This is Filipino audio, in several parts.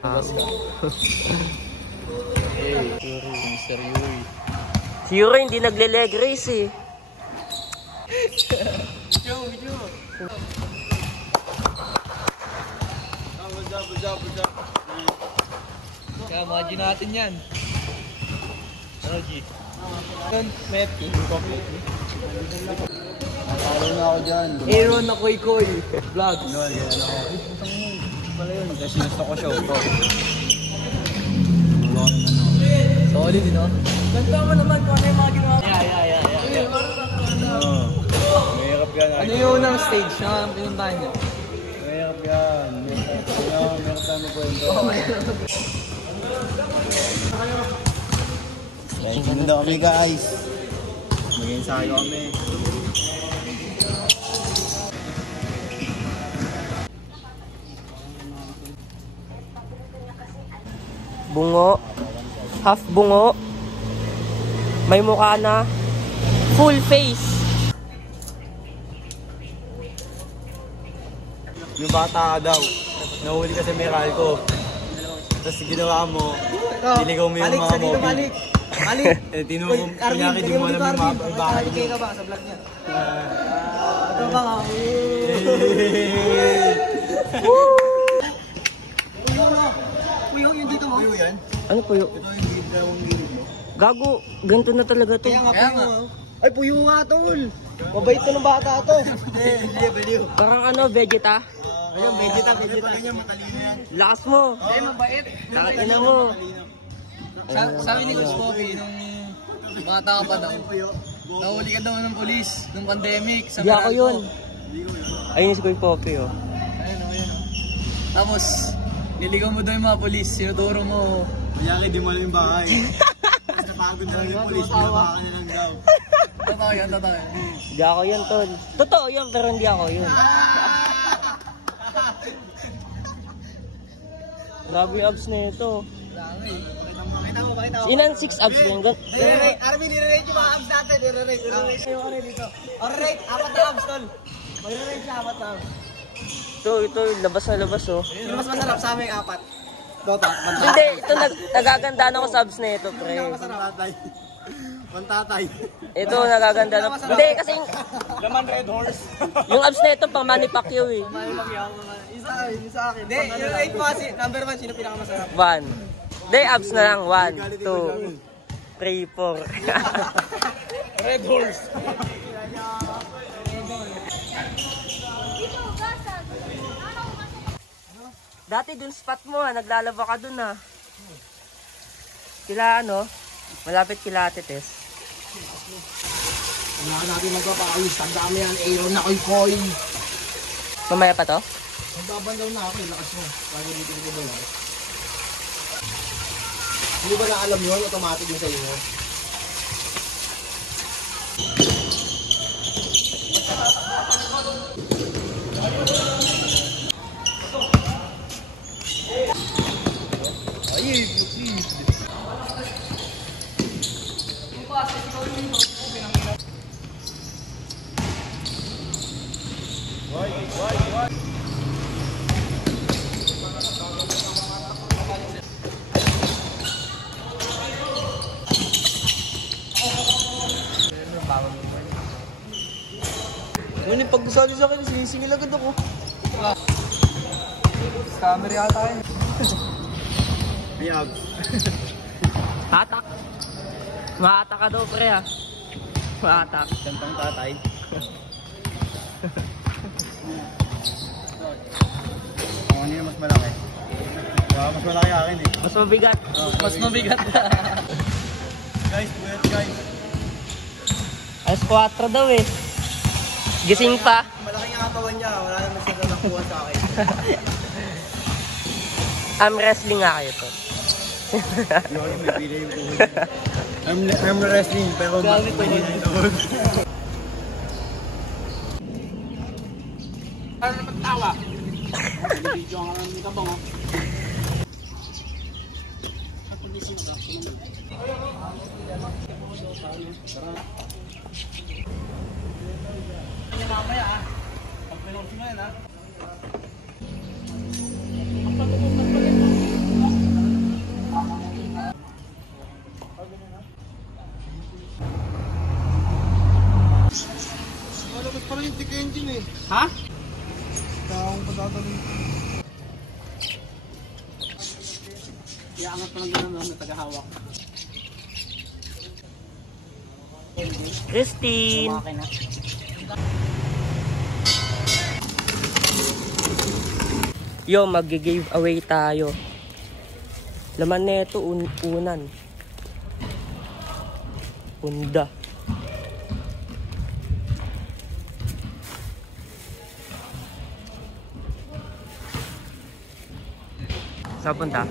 Mr. Yuri. Si Yuri hindi nagle-leg race eh. Kaya mga G natin yan. Ano G? Met. Nakakalo na ako dyan. Aaron na koy-koy. Vlog. Pala yun, kasi gusto ko show ko. Solid din, no? Ganda mo naman kung ano yung mga ginawa. Yeah. Mahirap yan. Ano yung unang stage na pinuntahan niyo? Mahirap yan. Mahirap tayo magkwento. Sinunod kami guys. Mag-ensayo kami. Bungo. Half bungo. May mukha na. Full face. Yung bata ka daw, nahuli ka sa Meralco. Tapos ginawa mo, diligaw mo yung mga mobil. Malik! Pinakid mo alam yung bahay Arvin, ka ba sa vlog niya? Ito ba nga? Yung dito mo? Yan? Ano po yun? Gago, ganito na talaga to. Kaya nga. Ay, puyo nga tol! Mabait to ng bata to! Hindi. Parang ano, Vegeta. Ayun, Vegeta. Lakas mo. Ay, mabait. Ina mo. Sabi ni Coach Poppy, nung bata ka pa daw, nahuli ka daw ng polis, nung pandemic. Hindi ako yun. Ayun si Kuy Poppy oh. Ayun. Tapos, niligaw mo daw yung mga polis, sinuturo mo. Kunyari, di mo alam yung bahay. Napagod na lang yung polis, binabakan na lang daw. Totoo yan. Hindi ako yun, tol. Totoo yun, pero hindi ako yun. Grabe yung abs na ito. Pakita mo. Inan 6 abs yun. Arvin, nire-rate yung mga abs natin. Nire-rate. Ayaw ka rin dito. Alright, 4 na abs, tol. Magre-rate siya 4 na abs. Ito, labas na labas oh. Sino mas masarap sa aming 4? Dota. Hindi, ito nagagandaan ako sa abs na ito, pre. Pantatay. Ito, nagagandaan ako. Hindi, kasi Laman Red Horse. yung abs na ito pang Manny Pacquiao eh. Isa akin. Hindi, yung rate mo kasi, number 1, sino pinakamasarap? 1. Hindi, abs na lang. 1, 2, 3, 4. Red Horse. Dati dun spot mo naglalaba ka dun Kila ano, malapit kila Ate Tess. Kailangan natin magpapaayos. Tanda kami yan, Aaron na koy-koy. Mamaya pa to? Magbabandaw na ako, lakas mo. Bago dito ko ba lang? Hindi ba na alam yun? Automatic yun sa inyo. Ay, please. Ano yung pagkasali sa akin, sinisingil agad ako. Camera yata yun. Biyag. Hatak. Mahatak ka daw, pre Mahatak. Kantang tatay. Ano yung mas malaki? Mas malaki akin eh. Mas mabigat. Mas mabigat. Guys, wait guys. Alas 4 daw eh. Gising pa. Malaking katawan niya, wala naman siya nakuha sa akin. Wrestling nga kayo to. May pila yung tuhod. I'm wrestling, pero Gamit may tuhod. na yung tuhod. Ano naman tawa? Video ang alam ni Kabang. Mamaya pag pinursi mo yan Iangat pa lang gano'n na tagahawak. Christine! Yo, mag-give away tayo. Laman nito unan. Punda. Saan punta?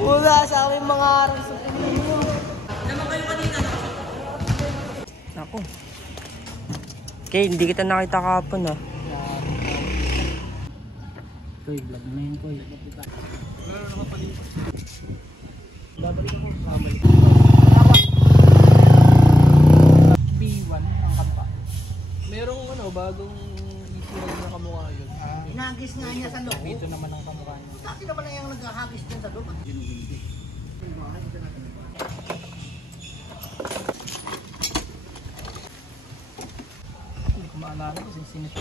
Wala sa aking mga araw sa Pilipino. Naman kayo kanina. Ako. Okay, hindi kita nakita kahapon ah. Koy, vlog na yun, Koy. Babalik ako, babalik. B1 ang kampa. Merong bagong issue na kamukha yun. Hinagis nga niya sa loob. Dito naman ang kamukha niya. Kasi naman na yung naghahagis dyan sa loob. Hindi ko maalala kasi sinito.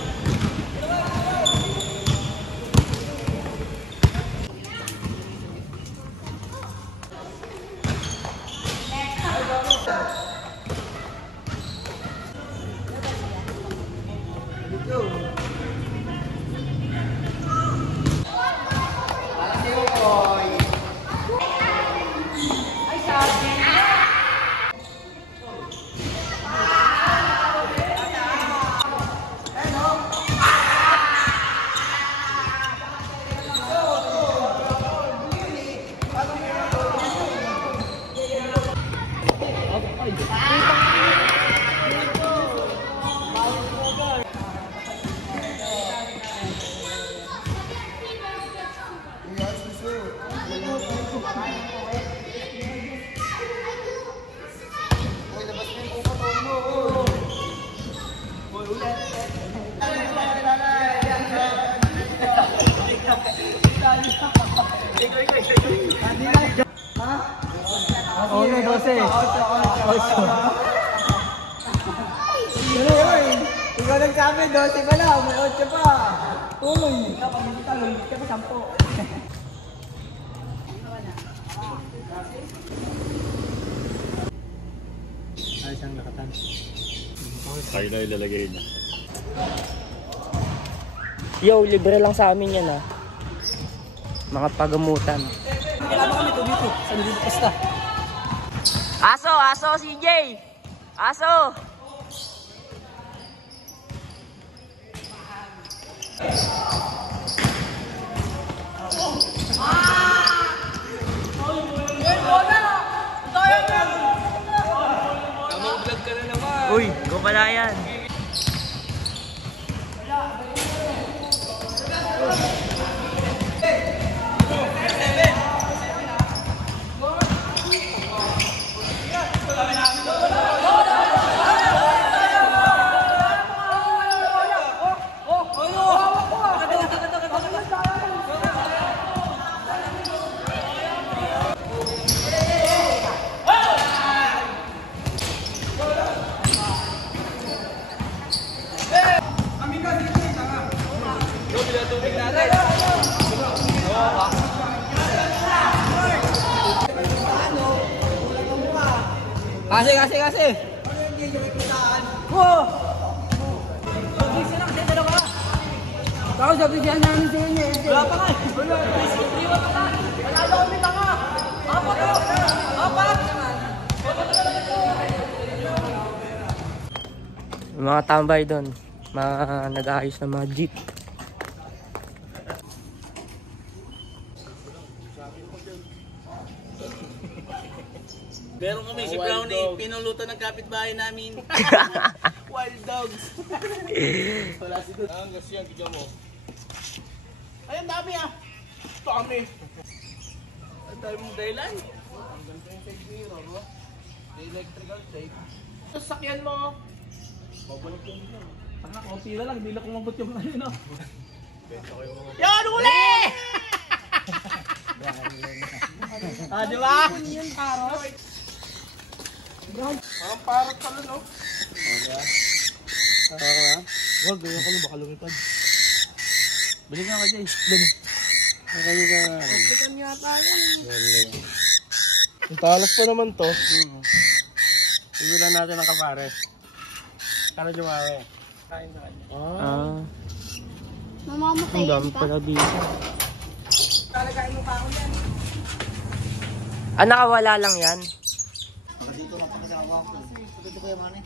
Oo na, 12. 8. Ikaw nagsabi, 12 pa lang, may 8 pa. Uy! Kapag ka, hindi ka pa 10. Ay, siyang lakatan. Tayo na ilalagay niya. Yo, libre lang sa amin yan ah. Mga pagamutan. Kailangan kami ito dito. Saan dito pasta? Aso, aso, CJ! Aso! Uy, go pala yan. Kasi. Wow! Pag-isa lang, kasi dalawa. Tapos sabi siya namin sa inyo. Wala pa nga. Wala pa nga. Wala daw kami tanga. Apat o. Apat. Yung mga tambay doon, mga nag-aayos ng mga jeep. Meron kami si Brownie, pinulutan ng kapitbahay namin. Wild dogs. Wala si doon. Ang gas yan, tignan mo. Ay, ang dami ah. Dami. Ang dami mong dahilan. Ang ganda yung side mirror, no? Electrical tape. Sasakyan mo. Babalik yung dito. Sana, konti na lang. Hindi na kumabot yung ano, no? Yan, uli! Ah, di ba? Yung parot. Parang parot pala, no? Wag, ganyan ko baka lumipad. Balik nga ka, Jay. Balik. Kaya ka. Balikan yata yun. Ang talas pa naman to. Sigilan natin ang kapares. Kano jumawe? Kain sa kanya. Mamamatay yan ka? Talagain mo pa ako yan. Nakawala lang yan. Dito lang pakasama ko. Dito ko yung mani.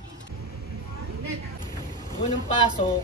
Unang pasok.